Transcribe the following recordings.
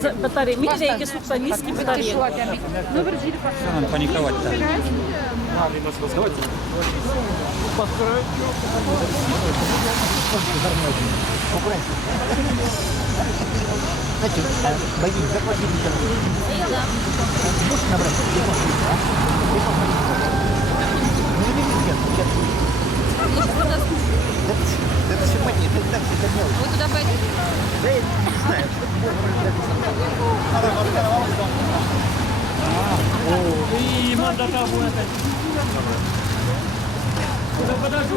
Батарея, милейки, сукса, миски батареи. Что нам паниковать-то? Значит, боги, заплатите. Можешь набрать телефон? Это все понятно, это так все мелочь. Вы туда пойдете? Да я не знаю. И надо того это. Подожди.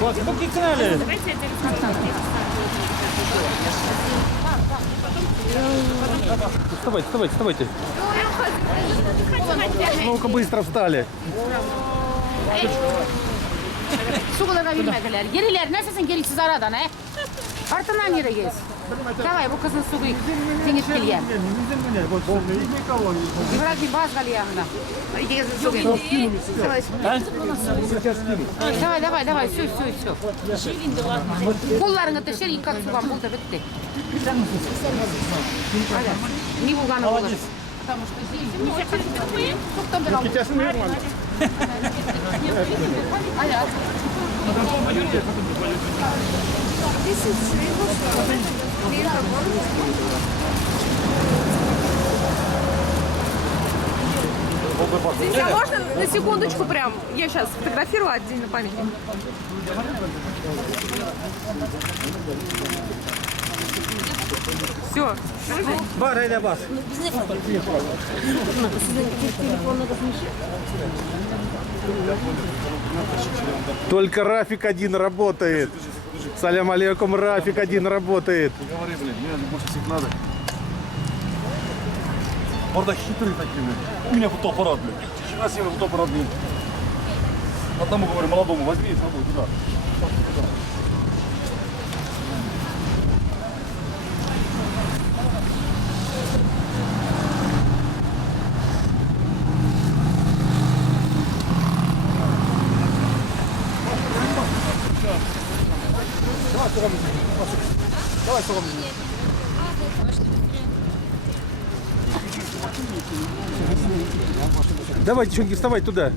Вот, покикали. Вставайте. Ну-ка быстро встали. Sukulara bilmediler. Geriler nasılsın gerisiz aradan he? Artından yere gez. Давай, bu kızın suyu. Seni bilyen. Bırak bir baz gal yanına. İki kızın suyu. Давай, все. Kollarını dışarı yıkak sudan buldu bitti. Hadi. Ne bulganı bulur. Потому что здесь... Çok da А можно на секундочку прям? Я сейчас фотографирую отдельно памятник. Все. Барайда бас. Только Рафик один работает. Салям алейкум, Рафик один работает. Говори, блин, мне больше всех надо. Морда хитрый такие, блин. У меня фотоаппарат, блин. Чечена себе фотоаппарат, блин. Одному говорю, молодому, возьми и с собой туда. Давай, девчонки, вставай туда.